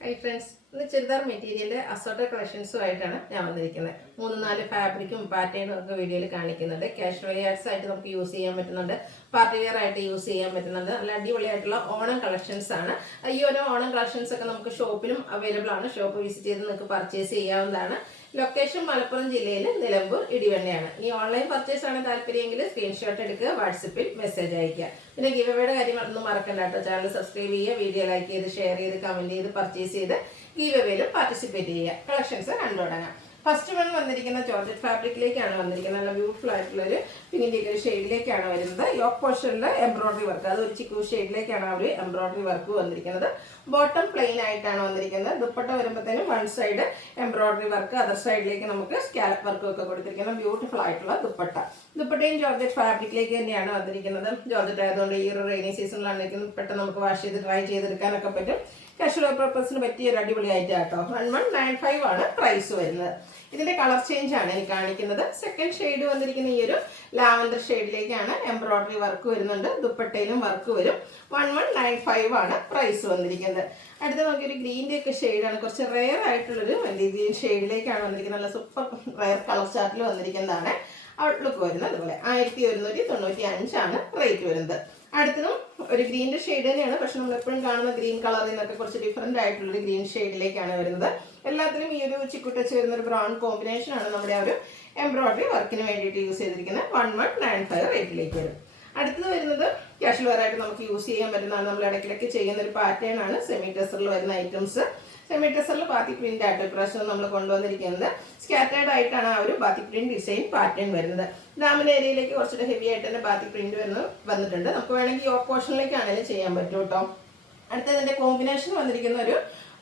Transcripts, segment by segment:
Hi friends, ഇന്ന് ചുരിദാർ മെറ്റീരിയലിൻ്റെ assorted കളക്ഷൻസുമായിട്ടാണ് ഞാൻ വന്നിരിക്കുന്നത്. 3-4 ഫാബ്രിക്കും പാറ്റേണും ഒക്കെ വീഡിയോയിൽ കാണിക്കുന്നുണ്ട്. കാഷ്വൽ വെയേഴ്സ് ആയിട്ട് നമുക്ക് യൂസ് ചെയ്യാൻ പറ്റുന്നുണ്ട്, പാർട്ടി വെയർ ആയിട്ട് യൂസ് ചെയ്യാൻ പറ്റുന്നുണ്ട്. നല്ല അടിപൊളിയായിട്ടുള്ള ഓണം കളക്ഷൻസ് ആണ്. ഈ ഓരോ ഓണം കളക്ഷൻസ് ഒക്കെ നമുക്ക് ഷോപ്പിലും അവൈലബിൾ ആണ്. ഷോപ്പ് വിസിറ്റ് ചെയ്ത് നിങ്ങൾക്ക് പർച്ചേസ് ചെയ്യാവുന്നതാണ്. ലൊക്കേഷൻ മലപ്പുറം ജില്ലയിൽ നിലമ്പൂർ ഇടിവണ്ണയാണ്. ഈ ഓൺലൈൻ പർച്ചേസ് ആണ് താല്പര്യമെങ്കിൽ സ്ക്രീൻഷോട്ട് എടുക്കുക, വാട്സപ്പിൽ മെസ്സേജ് അയയ്ക്കുക. പിന്നെ ഗിവ് അവയുടെ കാര്യങ്ങളൊന്നും മറക്കണ്ട കേട്ടോ. ചാനൽ സബ്സ്ക്രൈബ് ചെയ്യുക, വീഡിയോ ലൈക്ക് ചെയ്ത് ഷെയർ ചെയ്ത് കമൻറ്റ് ചെയ്ത് പർച്ചേസ് ചെയ്ത് ഗിവ് അവയിൽ പാർട്ടിസിപ്പേറ്റ് ചെയ്യുക. കളക്ഷൻസ് കണ്ടു തുടങ്ങാം. ഫസ്റ്റ് വൺ വന്നിരിക്കുന്ന ജോർജറ്റ് ഫാബ്രിക്കിലേക്കാണ് വന്നിരിക്കുന്നത്. നല്ല ബ്യൂട്ടിഫുൾ ആയിട്ടുള്ളൊരു പിങ്കിൻ്റെ ഒരു ഷെയ്ഡിലേക്കാണ് വരുന്നത്. യോക്ക് പോർഷനിൽ എംബ്രോയിഡറി വർക്ക്, അത് ഒരു ചിക്കു ഷെയ്ഡിലേക്കാണ് അവർ എംബ്രോയിഡറി വർക്ക് വന്നിരിക്കുന്നത്. ബോട്ടം പ്ലെയിൻ ആയിട്ടാണ് വന്നിരിക്കുന്നത്. ദുപ്പട്ട വരുമ്പോഴത്തേനും one side embroidery work, other സൈഡിലേക്ക് നമുക്ക് സ്കാലപ്പ് വർക്കും ഒക്കെ കൊടുത്തിരിക്കുന്ന ബ്യൂട്ടിഫുൾ ആയിട്ടുള്ള ദുപ്പട്ടയും ജോർജറ്റ് ഫാബ്രിക്കിലേക്ക് തന്നെയാണ് വന്നിരിക്കുന്നത്. ജോർജറ്റ് ആയതുകൊണ്ട് ഈ ഒരു റെയിനി സീസണിലാണെങ്കിൽ പെട്ടെന്ന് നമുക്ക് വാഷ് ചെയ്ത് ഡ്രൈ ചെയ്തെടുക്കാനൊക്കെ പറ്റും. കാഷ്വൽ പർപ്പസിന് പറ്റിയ ഒരു അടിപൊളി ആയിട്ട് കേട്ടോ. 1195 ആണ് പ്രൈസ് വരുന്നത്. ഇതിന്റെ കളർ ചേഞ്ച് ആണ് എനിക്ക് കാണിക്കുന്നത്. സെക്കൻഡ് ഷെയ്ഡ് വന്നിരിക്കുന്ന ഈ ഒരു ലാവൻഡർ ഷെയ്ഡിലേക്കാണ് എംബ്രോയിഡറി വർക്ക് വരുന്നുണ്ട്. ദുപ്പട്ടയിലും വർക്ക് വരും. 1195 ആണ് പ്രൈസ് വന്നിരിക്കുന്നത്. അടുത്ത നമുക്കൊരു ഗ്രീൻ്റെ ഒക്കെ ഷെയ്ഡാണ്. കുറച്ച് റെയർ ആയിട്ടുള്ളൊരു ഗ്രീൻ ഷെയ്ഡിലേക്കാണ് വന്നിരിക്കുന്നത്. നല്ല സൂപ്പർ റെയർ കളർ ചാർട്ടിൽ വന്നിരിക്കുന്നതാണ് ഔട്ട്ലുക്ക് വരുന്നത്. അതുപോലെ 1195 ആണ് റേറ്റ് വരുന്നത്. അടുത്തതും ഒരു ഗ്രീൻ്റെ ഷെയ്ഡ് തന്നെയാണ്, പക്ഷെ നമ്മൾ എപ്പോഴും കാണുന്ന ഗ്രീൻ കളറിൽ നിന്നൊക്കെ കുറച്ച് ഡിഫറെൻ്റ് ആയിട്ടുള്ളൊരു ഗ്രീൻ ഷെയ്ഡിലേക്കാണ് വരുന്നത്. എല്ലാത്തിലും ഈ ഒരു ചിക്കുട്ടച്ച് വരുന്ന ഒരു ബ്രൗൺ കോമ്പിനേഷൻ ആണ് നമ്മുടെ ആ ഒരു എംബ്രോയിഡറി വർക്കിന് വേണ്ടിയിട്ട് യൂസ് ചെയ്തിരിക്കുന്നത്. 1195 റേറ്റിലേക്ക് വരും. അടുത്തത് വരുന്നത് കാഷ്വൽ വെയർ ആയിട്ട് നമുക്ക് യൂസ് ചെയ്യാൻ പറ്റുന്നതാണ്. നമ്മൾ ഇടയ്ക്കിടയ്ക്ക് ചെയ്യുന്ന ഒരു പാറ്റേൺ ആണ്. സെമി ടെസറിൽ വരുന്ന ഐറ്റംസ്. സെമി ടെസറിൽ ബാത്തി പ്രിന്റ് ആയിട്ട് ഇപ്രാവശ്യം നമ്മൾ കൊണ്ടുവന്നിരിക്കുന്നത്. സ്കാറ്റേർഡ് ആയിട്ടാണ് ആ ഒരു ബാത്തി പ്രിന്റ് ഡിസൈൻ പാറ്റേൺ വരുന്നത്. ഡാമിൻ്റെ ഏരിയയിലേക്ക് കുറച്ചുകൂടെ ഹെവി ആയിട്ട് തന്നെ ബാത്തി പ്രിന്റ് വന്നിട്ടുണ്ട്. നമുക്ക് വേണമെങ്കിൽ യോക്ക് പോർഷനിലേക്കാണെങ്കിലും ചെയ്യാൻ പറ്റും കേട്ടോ. അടുത്തതിൻ്റെ കോമ്പിനേഷൻ വന്നിരിക്കുന്ന ഒരു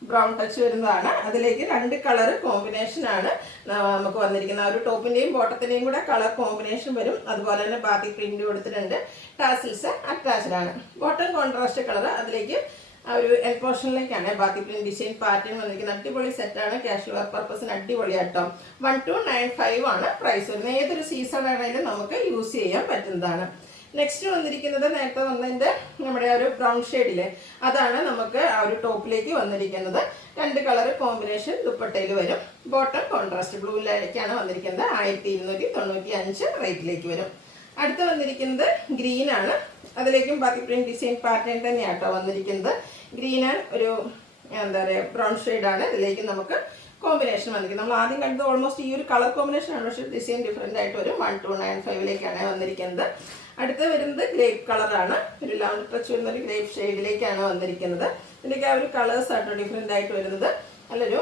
ബ്രൗൺ ടച്ച് വരുന്നതാണ്. അതിലേക്ക് 2 കളർ കോമ്പിനേഷനാണ് നമുക്ക് വന്നിരിക്കുന്നത്. ഒരു ടോപ്പിൻ്റെയും ബോട്ടത്തിൻ്റെയും കൂടെ കളർ കോമ്പിനേഷൻ വരും. അതുപോലെ തന്നെ ബാത്തി പ്രിന്റ് കൊടുത്തിട്ടുണ്ട്. ടാസിൽസ് അറ്റാച്ച്ഡ് ആണ്. ബോട്ടം കോൺട്രാസ്റ്റ് കളർ, അതിലേക്ക് ആ ഒരു എൽ പോർഷനിലേക്കാണ് ബാത്തി പ്രിന്റ് ഡിസൈൻ പാറ്റേൺ വന്നിരിക്കുന്നത്. അടിപൊളി സെറ്റാണ്. കാഷ്വൽ വെയർ പർപ്പസിന് അടിപൊളിയാട്ടോ. 1295 ആണ് പ്രൈസ് വരുന്നത്. ഏതൊരു സീസൺ ആണെങ്കിലും നമുക്ക് യൂസ് ചെയ്യാൻ പറ്റുന്നതാണ്. നെക്സ്റ്റ് വന്നിരിക്കുന്നത് നേരത്തെ വന്നതിൻ്റെ നമ്മുടെ ആ ഒരു ബ്രൗൺ ഷെയ്ഡിലെ അതാണ് നമുക്ക് ആ ഒരു ടോപ്പിലേക്ക് വന്നിരിക്കുന്നത്. 2 കളർ കോമ്പിനേഷൻ ദുപ്പട്ടയിൽ വരും. ബോട്ടം കോൺട്രാസ്റ്റ് ബ്ലൂയിലേക്കാണ് വന്നിരിക്കുന്നത്. 1295 റേറ്റിലേക്ക് വരും. അടുത്ത് വന്നിരിക്കുന്നത് ഗ്രീൻ ആണ്. അതിലേക്കും ബാത്തി പ്രിന്റ് ഡിസൈൻ പാറ്റേൺ തന്നെയാട്ടോ വന്നിരിക്കുന്നത്. ഗ്രീന് ഒരു എന്താ പറയുക ബ്രൗൺ ഷെയ്ഡാണ്. ഇതിലേക്ക് നമുക്ക് കോമ്പിനേഷൻ വന്നിരിക്കുന്നത്. നമ്മൾ ആദ്യം കണ്ടത് ഓൾമോസ്റ്റ് ഈ ഒരു കളർ കോമ്പിനേഷൻ ആണ്, പക്ഷേ ഡിസൈൻ ഡിഫറെൻ്റ് ആയിട്ട് വരും. 1295ലേക്കാണ് വന്നിരിക്കുന്നത്. അടുത്ത് വരുന്നത് ഗ്രേപ്പ് കളറാണ്. ഒരു ലാവൻഡർ ടച്ച് വരുന്ന ഒരു ഗ്രേപ്പ് ഷെയ്ഡിലേക്കാണ് വന്നിരിക്കുന്നത്. ഇതിലേക്ക് ആ ഒരു കളേഴ്സ് ആട്ടോ ഡിഫറെൻ്റ് ആയിട്ട് വരുന്നത്. നല്ലൊരു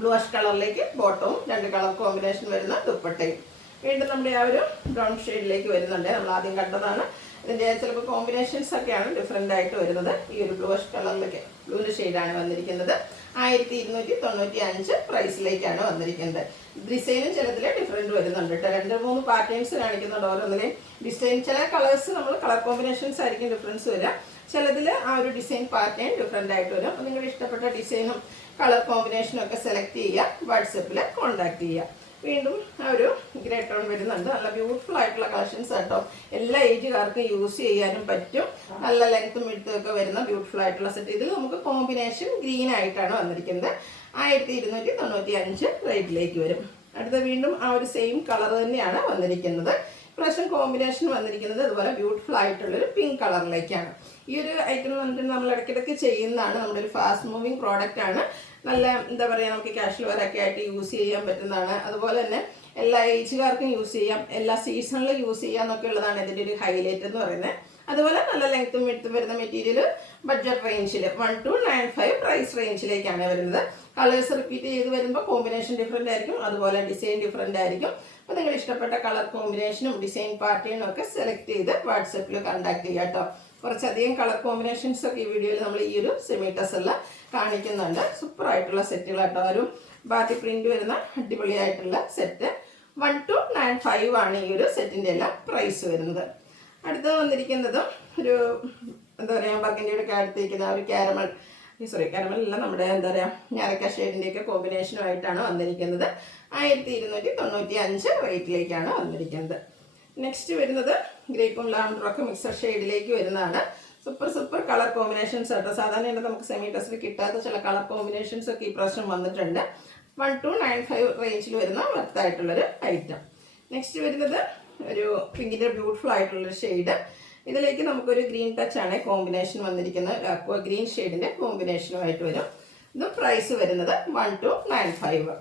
ബ്ലൂഷ് കളറിലേക്ക് ബോട്ടവും 2 കളർ കോമ്പിനേഷൻ വരുന്ന ദുപ്പട്ടയും. വീണ്ടും നമ്മുടെ ആ ഒരു ബ്രൗൺ ഷെയ്ഡിലേക്ക് വരുന്നുണ്ട്. നമ്മൾ ആദ്യം കണ്ടതാണ്. ഇതിൻ്റെ ചിലപ്പോൾ കോമ്പിനേഷൻസ് ഒക്കെയാണ് ഡിഫറെൻ്റ് ആയിട്ട് വരുന്നത്. ഈ ഒരു ബ്ലൂഷ് കളറിലേക്ക് ബ്ലൂവിൻ്റെ ഷെയ്ഡാണ് വന്നിരിക്കുന്നത്. 1295 പ്രൈസിലേക്കാണ് വന്നിരിക്കുന്നത്. ഡിസൈനും ചിലതിൽ ഡിഫറെൻറ്റ് വരുന്നുണ്ട് കേട്ടോ. 2-3 പാറ്റേൺസ് കാണിക്കുന്നുണ്ട്. ഓരോന്നിലെയും ഡിസൈൻ ചില കളേഴ്സ് നമ്മൾ കളർ കോമ്പിനേഷൻസ് ആയിരിക്കും ഡിഫറൻസ് വരിക. ചിലതിൽ ആ ഒരു ഡിസൈൻ പാറ്റേൺ ഡിഫറെൻ്റ് ആയിട്ട് വരും. അപ്പോൾ നിങ്ങളുടെ ഇഷ്ടപ്പെട്ട ഡിസൈനും കളർ കോമ്പിനേഷനും ഒക്കെ സെലക്ട് ചെയ്യുക, വാട്സപ്പിൽ കോൺടാക്ട് ചെയ്യുക. വീണ്ടും ആ ഒരു ഗ്രേ ടോൺ വരുന്നുണ്ട്. നല്ല ബ്യൂട്ടിഫുൾ ആയിട്ടുള്ള കളക്ഷൻസ് കേട്ടോ. എല്ലാ ഏജുകാർക്കും യൂസ് ചെയ്യാനും പറ്റും. നല്ല ലെങ്ത്തും വിഡ്ത്തും ഒക്കെ വരുന്ന ബ്യൂട്ടിഫുൾ ആയിട്ടുള്ള സെറ്റ്. ഇതിൽ നമുക്ക് കോമ്പിനേഷൻ ഗ്രീൻ ആയിട്ടാണ് വന്നിരിക്കുന്നത്. 1295 റേറ്റിലേക്ക് വരും. അടുത്ത വീണ്ടും ആ ഒരു സെയിം കളർ തന്നെയാണ് വന്നിരിക്കുന്നത്. ഇപ്രാവശ്യം കോമ്പിനേഷൻ വന്നിരിക്കുന്നത് അതുപോലെ ബ്യൂട്ടിഫുൾ ആയിട്ടുള്ളൊരു പിങ്ക് കളറിലേക്കാണ്. ഈ ഒരു ഐറ്റം വന്നിട്ട് നമ്മൾ ഇടയ്ക്കിടയ്ക്ക് ചെയ്യുന്നതാണ്. നമ്മുടെ ഒരു ഫാസ്റ്റ് മൂവിങ് പ്രോഡക്റ്റ് ആണ്. നല്ല എന്താ പറയുക, നമുക്ക് കാഷ്വൽ വെയർ ഒക്കെ ആയിട്ട് യൂസ് ചെയ്യാൻ പറ്റുന്നതാണ്. അതുപോലെ തന്നെ എല്ലാ ഏജുകാർക്കും യൂസ് ചെയ്യാം, എല്ലാ സീസണിലും യൂസ് ചെയ്യാം എന്നൊക്കെ ഉള്ളതാണ് ഇതിൻ്റെ ഒരു ഹൈലൈറ്റ് എന്ന് പറയുന്നത്. അതുപോലെ നല്ല ലെങ്ത്തും വിഡ്ത്തും വരുന്ന മെറ്റീരിയൽ ബഡ്ജറ്റ് റേഞ്ചിൽ 1295 പ്രൈസ് റേഞ്ചിലേക്കാണ് വരുന്നത്. കളേഴ്സ് റിപ്പീറ്റ് ചെയ്ത് വരുമ്പോൾ കോമ്പിനേഷൻ ഡിഫറെൻ്റ് ആയിരിക്കും, അതുപോലെ ഡിസൈൻ ഡിഫറെൻ്റ് ആയിരിക്കും. അപ്പോൾ നിങ്ങൾ ഇഷ്ടപ്പെട്ട കളർ കോമ്പിനേഷനും ഡിസൈൻ പാറ്റേണും ഒക്കെ സെലക്ട് ചെയ്ത് വാട്സപ്പിൽ കോൺടാക്ട് ചെയ്യാം കേട്ടോ. കുറച്ചധികം കളർ കോമ്പിനേഷൻസ് ഒക്കെ ഈ വീഡിയോയിൽ നമ്മൾ ഈ ഒരു സെമി ടെസറിൽ കാണിക്കുന്നുണ്ട്. സൂപ്പർ ആയിട്ടുള്ള സെറ്റുകൾ കേട്ടോ. ഒരു ബാത്തി പ്രിന്റ് വരുന്ന അടിപൊളിയായിട്ടുള്ള സെറ്റ്. 1295 ആണ് ഈ ഒരു സെറ്റിൻ്റെ എല്ലാം പ്രൈസ് വരുന്നത്. അടുത്ത് വന്നിരിക്കുന്നത് ഒരു എന്താ പറയുക ബർഗൻഡിയുടെ ഒക്കെ അടുത്തിരിക്കുന്ന ഒരു കാരമൽ അല്ല, നമ്മുടെ എന്താ പറയുക ഞാറക്ക ഷെയ്ഡിൻ്റെയൊക്കെ കോമ്പിനേഷനുമായിട്ടാണ് വന്നിരിക്കുന്നത്. 1295 റേറ്റിലേക്കാണ് വന്നിരിക്കുന്നത്. നെക്സ്റ്റ് വരുന്നത് ഗ്രേപ്പും ലാവൻഡറും ഒക്കെ മിക്സഡ് ഷെയ്ഡിലേക്ക് വരുന്നതാണ്. സൂപ്പർ കളർ കോമ്പിനേഷൻസ് ആട്ടോ. സാധാരണ നമുക്ക് സെമി ടെസ്റ്റിൽ കിട്ടാത്ത ചില കളർ കോമ്പിനേഷൻസ് ഒക്കെ ഈ പ്രാവശ്യം വന്നിട്ടുണ്ട്. 1295 റേഞ്ചിൽ വരുന്ന വർത്തായിട്ടുള്ളൊരു ഐറ്റം. നെക്സ്റ്റ് വരുന്നത് ഒരു പിങ്കിൻ്റെ ബ്യൂട്ടിഫുൾ ആയിട്ടുള്ളൊരു ഷെയ്ഡ്. ഇതിലേക്ക് നമുക്കൊരു ഗ്രീൻ ടച്ച് ആണ് കോമ്പിനേഷൻ വന്നിരിക്കുന്നത്. അക്വ ഗ്രീൻ ഷെയ്ഡിൻ്റെ കോമ്പിനേഷനുമായിട്ട് വരും. ഇത് പ്രൈസ് വരുന്നത് 1295.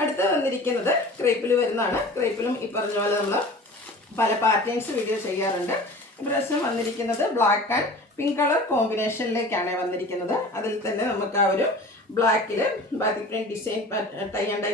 അടുത്ത് വന്നിരിക്കുന്നത് ക്രേപ്പിൽ വരുന്നതാണ്. ക്രേപ്പിലും ഈ പറഞ്ഞ പോലെ നമ്മൾ പല പാറ്റേൺസ് വീഡിയോ ചെയ്യാറുണ്ട്. ഇപ്രാവശ്യം വന്നിരിക്കുന്നത് ബ്ലാക്ക് ആൻഡ് പിങ്ക് കളർ കോമ്പിനേഷനിലേക്കാണ് വന്നിരിക്കുന്നത്. അതിൽ തന്നെ നമുക്ക് ആ ഒരു ബ്ലാക്കിൽ batik print design tie and dye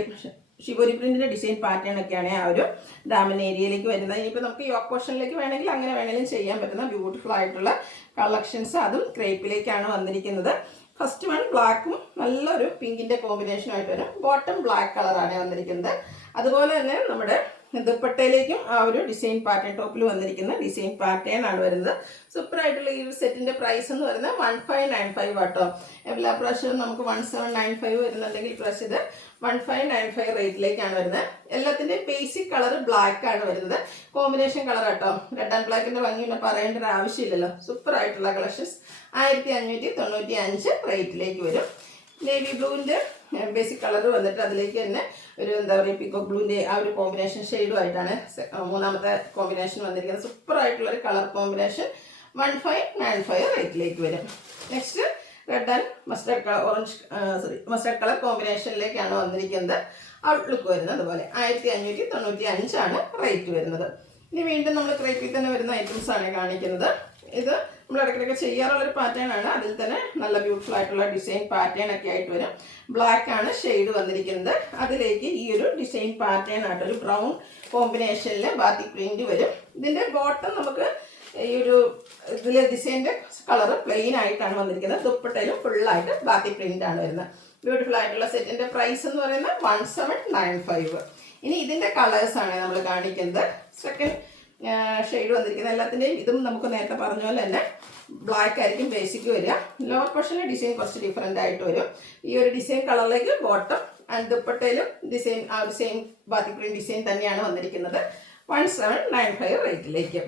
shibori പ്രിന്റിന്റെ ഡിസൈൻ പാറ്റേൺ ഒക്കെയാണ് ആ ഒരു ഡാമൻ ഏരിയയിലേക്ക് വരുന്നത്. ഇനിയിപ്പോൾ നമുക്ക് യോക്ക് പോർഷനിലേക്ക് വേണമെങ്കിൽ അങ്ങനെ വേണമെങ്കിലും ചെയ്യാൻ പറ്റുന്ന ബ്യൂട്ടിഫുൾ ആയിട്ടുള്ള കളക്ഷൻസ്, അതും ക്രേപ്പിലേക്കാണ് വന്നിരിക്കുന്നത്. ഫസ്റ്റ് വൺ ബ്ലാക്കും നല്ലൊരു പിങ്കിൻ്റെ കോമ്പിനേഷനായിട്ട് വരും. ബോട്ടം ബ്ലാക്ക് കളറാണ് വന്നിരിക്കുന്നത്. അതുപോലെ തന്നെ നമ്മുടെ ദുപ്പട്ടയിലേക്കും ആ ഒരു ഡിസൈൻ പാറ്റേൺ, ടോപ്പിൽ വന്നിരിക്കുന്ന ഡിസൈൻ പാറ്റേൺ ആണ് വരുന്നത്. സൂപ്പർ ആയിട്ടുള്ള ഈ ഒരു സെറ്റിന്റെ പ്രൈസ് എന്ന് പറയുന്നത് 1595 ആട്ടോ. എല്ലാ പ്രാവശ്യവും നമുക്ക് 1795 വരുന്നുണ്ടെങ്കിൽ ഇപ്രാവശ്യം ഇത് 1595 റേറ്റിലേക്കാണ് വരുന്നത്. എല്ലാത്തിൻ്റെയും ബേസിക് കളർ ബ്ലാക്ക് ആണ് വരുന്നത്. കോമ്പിനേഷൻ കളർ ആട്ടോ. റെഡ് ആൻഡ് ബ്ലാക്കിന്റെ ഭംഗി പിന്നെ പറയേണ്ട ഒരു ആവശ്യമില്ലല്ലോ. സൂപ്പർ ആയിട്ടുള്ള കളക്ഷൻസ് 1595 റേറ്റിലേക്ക് വരും. നേവി ബ്ലൂവിൻ്റെ ബേസിക് കളർ വന്നിട്ട് അതിലേക്ക് തന്നെ ഒരു എന്താ പറയുക പീക്കോക്ക് ബ്ലൂവിൻ്റെ ആ ഒരു കോമ്പിനേഷൻ ഷെയ്ഡുമായിട്ടാണ് മൂന്നാമത്തെ കോമ്പിനേഷൻ വന്നിരിക്കുന്നത്. സൂപ്പർ ആയിട്ടുള്ളൊരു കളർ കോമ്പിനേഷൻ 1595 റേറ്റിലേക്ക് വരും. Next red and mustard colour mustard colour കോമ്പിനേഷനിലേക്കാണ് വന്നിരിക്കുന്നത്. ഔട്ട്ലുക്ക് വരുന്നത് അതുപോലെ 1595 ആണ് റേറ്റ് വരുന്നത്. ഇനി വീണ്ടും നമ്മൾ ക്രേപ്പിൽ തന്നെ വരുന്ന ഐറ്റംസ് ആണ് കാണിക്കുന്നത്. ഇത് നമ്മൾ ഇടയ്ക്കിടയ്ക്ക് ചെയ്യാറുള്ളൊരു പാറ്റേൺ ആണ്. അതിൽ തന്നെ നല്ല ബ്യൂട്ടിഫുൾ ആയിട്ടുള്ള ഡിസൈൻ പാറ്റേൺ ഒക്കെ ആയിട്ട് വരും. ബ്ലാക്ക് ആണ് ഷെയ്ഡ് വന്നിരിക്കുന്നത്. അതിലേക്ക് ഈ ഒരു ഡിസൈൻ പാറ്റേൺ ആയിട്ട് ഒരു ബ്രൗൺ കോമ്പിനേഷനിൽ ബാത്തിക് പ്രിന്റ് വരും. ഇതിൻ്റെ ബോട്ടം നമുക്ക് ഈ ഒരു ഇതിലെ ഡിസൈൻ്റെ കളർ പ്ലെയിൻ ആയിട്ടാണ് വന്നിരിക്കുന്നത്. ദുപ്പട്ടയിലും ഫുള്ളായിട്ട് ബാത്തിക് പ്രിന്റ് ആണ് വരുന്നത്. ബ്യൂട്ടിഫുൾ ആയിട്ടുള്ള സെറ്റിൻ്റെ പ്രൈസ് എന്ന് പറയുന്നത് 1795. ഇനി ഇതിൻ്റെ കളേഴ്സാണ് നമ്മൾ കാണിക്കുന്നത്. സെക്കൻഡ് ഷെയ്ഡ് വന്നിരിക്കുന്നത് എല്ലാത്തിൻ്റെയും ഇതും നമുക്ക് നേരത്തെ പറഞ്ഞ പോലെ തന്നെ ബ്ലാക്ക് ആയിരിക്കും ബേസിക് വരിക. ലോവർ പോർഷനിലെ ഡിസൈൻ കുറച്ച് ഡിഫറെൻ്റ് ആയിട്ട് വരും. ഈ ഒരു ഡിസൈൻ കളറിലേക്ക് ബോട്ടം ആൻഡ് ദുപ്പട്ടയിലും ഡിസൈൻ ആ ഒരു സെയിം ബാത്തിക് പ്രിന്റ് ഡിസൈൻ തന്നെയാണ് വന്നിരിക്കുന്നത്. 1795 റേറ്റിലേക്ക്.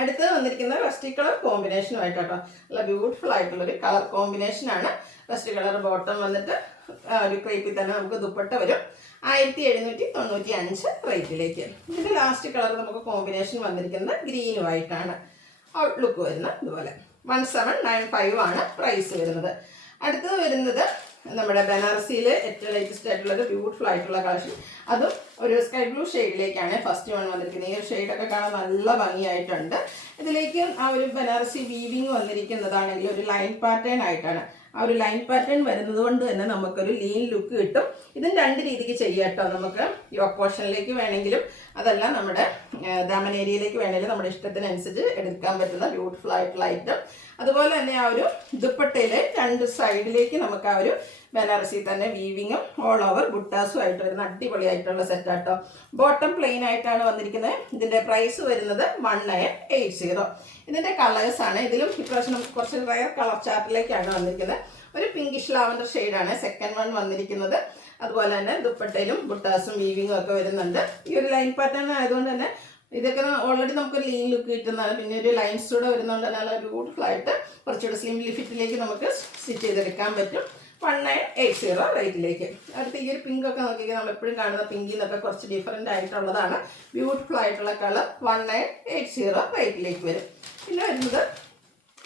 അടുത്തത് വന്നിരിക്കുന്നത് റസ്റ്റി കളർ കോമ്പിനേഷനുമായിട്ടോ. നല്ല ബ്യൂട്ടിഫുൾ ആയിട്ടുള്ളൊരു കളർ കോമ്പിനേഷനാണ്. റസ്റ്റി കളർ ബോട്ടം വന്നിട്ട് ഒരു ക്രേപ്പിൽ തന്നെ നമുക്ക് ദുപ്പട്ട വരും. 1795 റേറ്റിലേക്ക്. ഇതിൻ്റെ ലാസ്റ്റ് കളർ നമുക്ക് കോമ്പിനേഷൻ വന്നിരിക്കുന്നത് ഗ്രീനുമായിട്ടാണ്. ഔട്ട്ലുക്ക് വരുന്നത് ഇതുപോലെ 1795 ആണ് പ്രൈസ് വരുന്നത്. അടുത്തത് വരുന്നത് നമ്മുടെ ബനാറസിയിൽ ഏറ്റവും ലേറ്റസ്റ്റ് ആയിട്ടുള്ളൊരു ബ്യൂട്ടിഫുൾ ആയിട്ടുള്ള കളക്ഷൻ. അതും ഒരു സ്കൈ ബ്ലൂ ഷെയ്ഡിലേക്കാണ് ഫസ്റ്റ് വൺ വന്നിരിക്കുന്നത്. ഈ ഒരു ഷെയ്ഡൊക്കെ കാണാൻ നല്ല ഭംഗിയായിട്ടുണ്ട്. ഇതിലേക്ക് ആ ഒരു ബനാറസി വീവിങ് വന്നിരിക്കുന്നതാണെങ്കിൽ ഒരു ലൈൻ പാറ്റേൺ ആയിട്ടാണ്. ആ ഒരു ലൈൻ പാറ്റേൺ വരുന്നത് കൊണ്ട് തന്നെ നമുക്കൊരു ലീൻ ലുക്ക് കിട്ടും. ഇതും രണ്ട് രീതിക്ക് ചെയ്യാം കേട്ടോ. നമുക്ക് യോക്ക് പോർഷനിലേക്ക് വേണമെങ്കിലും അതല്ല നമ്മുടെ ദാമൻ ഏരിയയിലേക്ക് വേണമെങ്കിലും നമ്മുടെ ഇഷ്ടത്തിനനുസരിച്ച് എടുക്കാൻ പറ്റുന്ന ബ്യൂട്ടിഫുൾ ആയിട്ടുള്ള ഐറ്റം. അതുപോലെ തന്നെ ആ ഒരു ദുപ്പട്ടയിലെ രണ്ട് സൈഡിലേക്ക് നമുക്ക് ആ ഒരു ബനാറസി തന്നെ വീവിങ്ങും ഓൾ ഓവർ ബുട്ടാസും ആയിട്ട് വരുന്ന അടിപൊളിയായിട്ടുള്ള സെറ്റാട്ടോ. ബോട്ടം പ്ലെയിൻ ആയിട്ടാണ് വന്നിരിക്കുന്നത്. ഇതിൻ്റെ പ്രൈസ് വരുന്നത് 1980. ഇതിൻ്റെ കളേഴ്സാണ്. ഇതിലും ഇപ്രാവശ്യം നമുക്ക് കുറച്ച് റയർ കളർ ചാർട്ടിലേക്കാണ് വന്നിരിക്കുന്നത്. ഒരു പിങ്കിഷ് ലാവൻഡർ ഷെയ്ഡാണ് സെക്കൻഡ് വൺ വന്നിരിക്കുന്നത്. അതുപോലെ തന്നെ ദുപ്പട്ടയിലും ബുട്ടാസും വീവിങ്ങും ഒക്കെ വരുന്നുണ്ട്. ഈ ഒരു ലൈൻ പാറ്റേൺ ആയതുകൊണ്ട് തന്നെ ഇതൊക്കെ ഓൾറെഡി നമുക്കൊരു ലീൻ ലുക്ക് കിട്ടുന്നതാണ്. പിന്നെ ഒരു ലൈൻസ് കൂടെ വരുന്നതുകൊണ്ട് തന്നെ നല്ല ബ്യൂട്ടിഫുൾ ആയിട്ട് കുറച്ചുകൂടെ സ്ലിംലി ഫിറ്റിലേക്ക് നമുക്ക് സ്റ്റിച്ച് ചെയ്തെടുക്കാൻ പറ്റും. 1980 റേറ്റിലേക്ക്. അടുത്ത ഈ ഒരു പിങ്ക് ഒക്കെ നോക്കിയാൽ നമ്മൾ എപ്പോഴും കാണുന്ന പിങ്കിൽ നിന്നൊക്കെ കുറച്ച് ഡിഫറെൻ്റ് ആയിട്ടുള്ളതാണ്. ബ്യൂട്ടിഫുൾ ആയിട്ടുള്ള കളർ 1980 റേറ്റിലേക്ക് വരും. പിന്നെ വരുന്നത്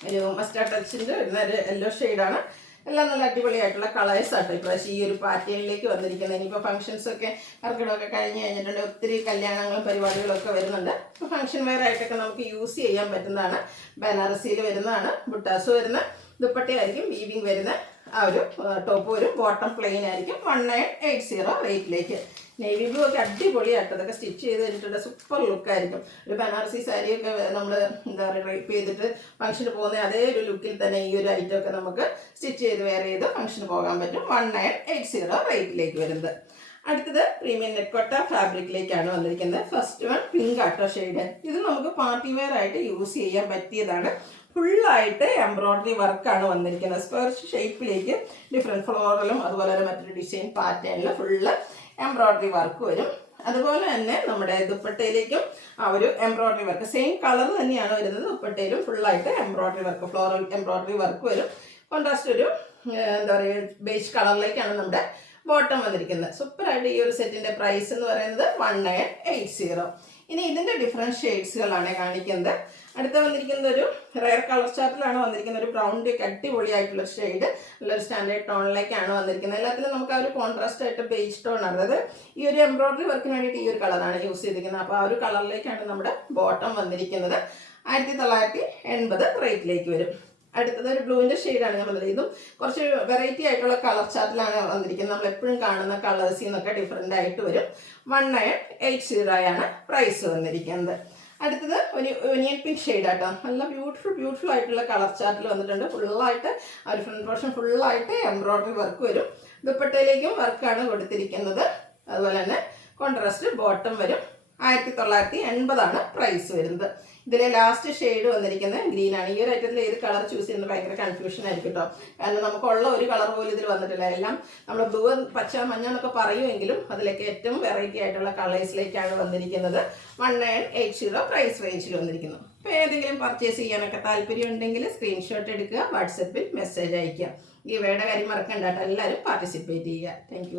ഒരു മസ്റ്റാർഡ് ടച്ചിൻ്റെ വരുന്ന ഒരു യെല്ലോ ഷെയ്ഡാണ്. എല്ലാം നല്ല അടിപൊളിയായിട്ടുള്ള കളേഴ്സ് ആട്ടോ ഇപ്രാവശ്യം ഈ ഒരു പാറ്റേണിലേക്ക് വന്നിരിക്കുന്നത്. ഇനിയിപ്പോൾ ഫംഗ്ഷൻസൊക്കെ കർക്കിടമൊക്കെ കഴിഞ്ഞ് കഴിഞ്ഞിട്ടുണ്ട്. ഒത്തിരി കല്യാണങ്ങളും പരിപാടികളും ഒക്കെ വരുന്നുണ്ട്. അപ്പോൾ ഫംഗ്ഷൻ വെയർ ആയിട്ടൊക്കെ നമുക്ക് യൂസ് ചെയ്യാൻ പറ്റുന്നതാണ്. ബനാറസിയിൽ വരുന്നതാണ്. ബുട്ടാസ് വരുന്ന ദുപ്പട്ടയായിരിക്കും വീവിങ് വരുന്ന ആ ഒരു ടോപ്പ് വരും. ബോട്ടം പ്ലെയിൻ ആയിരിക്കും. 1980 റേറ്റിലേക്ക്. നേവി ബ്ലൂ ഒക്കെ അടിപൊളിയായിട്ട് അതൊക്കെ സ്റ്റിച്ച് ചെയ്ത് കഴിഞ്ഞിട്ടുണ്ട്. സൂപ്പർ ലുക്കായിരിക്കും. ഒരു ബനാറസി സാരിയൊക്കെ നമ്മൾ എന്താ പറയുക ഡ്രൈപ്പ് ചെയ്തിട്ട് ഫംഗ്ഷന് പോകുന്ന അതേ ഒരു ലുക്കിൽ തന്നെ ഈ ഒരു ഐറ്റം ഒക്കെ നമുക്ക് സ്റ്റിച്ച് ചെയ്ത് വെയർ ചെയ്ത് ഫംഗ്ഷന് പോകാൻ പറ്റും. 1980 റേറ്റിലേക്ക് വരുന്നത്. അടുത്തത് പ്രീമിയം നെറ്റ്കോട്ട ഫാബ്രിക്കിലേക്കാണ് വന്നിരിക്കുന്നത്. ഫസ്റ്റ് വൺ പിങ്ക് ആട്ടോ ഷെയ്ഡ്. ഇത് നമുക്ക് പാർട്ടി വെയർ ആയിട്ട് യൂസ് ചെയ്യാൻ പറ്റിയതാണ്. ഫുള്ളായിട്ട് എംബ്രോയ്ഡറി വർക്കാണ് വന്നിരിക്കുന്നത്. സ്ക്വയർ ഷേപ്പിലേക്ക് ഡിഫറെൻറ്റ് ഫ്ലോറലും അതുപോലെ തന്നെ മറ്റൊരു ഡിസൈൻ പാറ്റേണിൽ ഫുള്ള് എംബ്രോയ്ഡറി വർക്ക് വരും. അതുപോലെ തന്നെ നമ്മുടെ ദുപ്പട്ടയിലേക്കും ആ ഒരു എംബ്രോയ്ഡറി വർക്ക് സെയിം കളർ തന്നെയാണ് വരുന്നത്. ദുപ്പട്ടയിലും ഫുള്ളായിട്ട് embroidery work, floral embroidery work വരും. കോൺട്രാസ്റ്റ് ഒരു എന്താ പറയുക ബേജ് കളറിലേക്കാണ് നമ്മുടെ ബോട്ടം വന്നിരിക്കുന്നത്. സൂപ്പറായിട്ട് ഈ ഒരു സെറ്റിൻ്റെ പ്രൈസ് എന്ന് പറയുന്നത് 1980. ഇനി ഇതിൻ്റെ ഡിഫറെൻറ്റ് ഷെയ്ഡ്സുകളാണ് കാണിക്കുന്നത്. അടുത്ത വന്നിരിക്കുന്നത് ഒരു റെയർ കളർ ചാർട്ടിലാണ് വന്നിരിക്കുന്നത്. ഒരു ബ്രൗണിൻ്റെ അടിപൊളിയായിട്ടുള്ള ഷെയ്ഡ്, നല്ലൊരു സ്റ്റാൻഡേർഡ് ടോണിലേക്കാണ് വന്നിരിക്കുന്നത്. എല്ലാത്തിലും നമുക്ക് ആ ഒരു കോൺട്രാസ്റ്റ് ആയിട്ട് ബേജ് ടോൺ ആണ്. അതായത് ഈ ഒരു എംബ്രോയ്ഡറി വർക്കിന് വേണ്ടിയിട്ട് ഈ ഒരു കളറാണ് യൂസ് ചെയ്തിരിക്കുന്നത്. അപ്പോൾ ആ ഒരു കളറിലേക്കാണ് നമ്മുടെ ബോട്ടം വന്നിരിക്കുന്നത്. 1980 റേറ്റിലേക്ക് വരും. അടുത്തത് ഒരു ബ്ലൂവിൻ്റെ ഷെയ്ഡാണ് ഞാൻ പറഞ്ഞത്. ഇതും കുറച്ച് വെറൈറ്റി ആയിട്ടുള്ള കളർ ചാർട്ടിലാണ് വന്നിരിക്കുന്നത്. നമ്മൾ എപ്പോഴും കാണുന്ന കളേഴ്സിൽ നിന്നൊക്കെ ഡിഫറെൻ്റ് ആയിട്ട് വരും. 1980 പ്രൈസ് വന്നിരിക്കുന്നത്. അടുത്തത് ഒരു ഒനിയൻ പിങ്ക് ഷെയ്ഡ് ആട്ടോ. നല്ല ബ്യൂട്ടിഫുൾ ആയിട്ടുള്ള കളർ ചാർട്ടിൽ വന്നിട്ടുണ്ട്. ഫുള്ളായിട്ട് ആ ഒരു ഫ്രണ്ട് പോർഷൻ ഫുള്ളായിട്ട് എംബ്രോയ്ഡറി വർക്ക് വരും. ദുപ്പട്ടയിലേക്കും വർക്കാണ് കൊടുത്തിരിക്കുന്നത്. അതുപോലെ തന്നെ കോൺട്രാസ്റ്റ് ബോട്ടം വരും. 1980 പ്രൈസ് വരുന്നത്. ഇതിലെ ലാസ്റ്റ് ഷെയ്ഡ് വന്നിരിക്കുന്നത് ഗ്രീനാണ്. ഈ ഒരു ഐറ്റത്തിൽ ഏത് കളർ ചൂസ് ചെയ്യുന്നത് ഭയങ്കര കൺഫ്യൂഷൻ ആയിരിക്കും കേട്ടോ. കാരണം നമുക്കുള്ള ഒരു കളർ പോലും ഇതിൽ വന്നിട്ടില്ല. എല്ലാം നമ്മൾ ബ്ലൂ, പച്ച, മഞ്ഞ എന്നൊക്കെ പറയുമെങ്കിലും അതിലേക്ക് ഏറ്റവും വെറൈറ്റി ആയിട്ടുള്ള കളേഴ്സിലേക്കാണ് വന്നിരിക്കുന്നത്. 1980 പ്രൈസ് റേഞ്ചിൽ വന്നിരിക്കുന്നു. അപ്പോൾ ഏതെങ്കിലും പർച്ചേസ് ചെയ്യാനൊക്കെ താല്പര്യം ഉണ്ടെങ്കിൽ സ്ക്രീൻഷോട്ട് എടുക്കുക, വാട്സപ്പിൽ മെസ്സേജ് അയയ്ക്കുക. ഗിവേയുടെ കാര്യം മറക്കണ്ട കേട്ടോ. എല്ലാവരും പാർട്ടിസിപ്പേറ്റ് ചെയ്യുക. Thank you.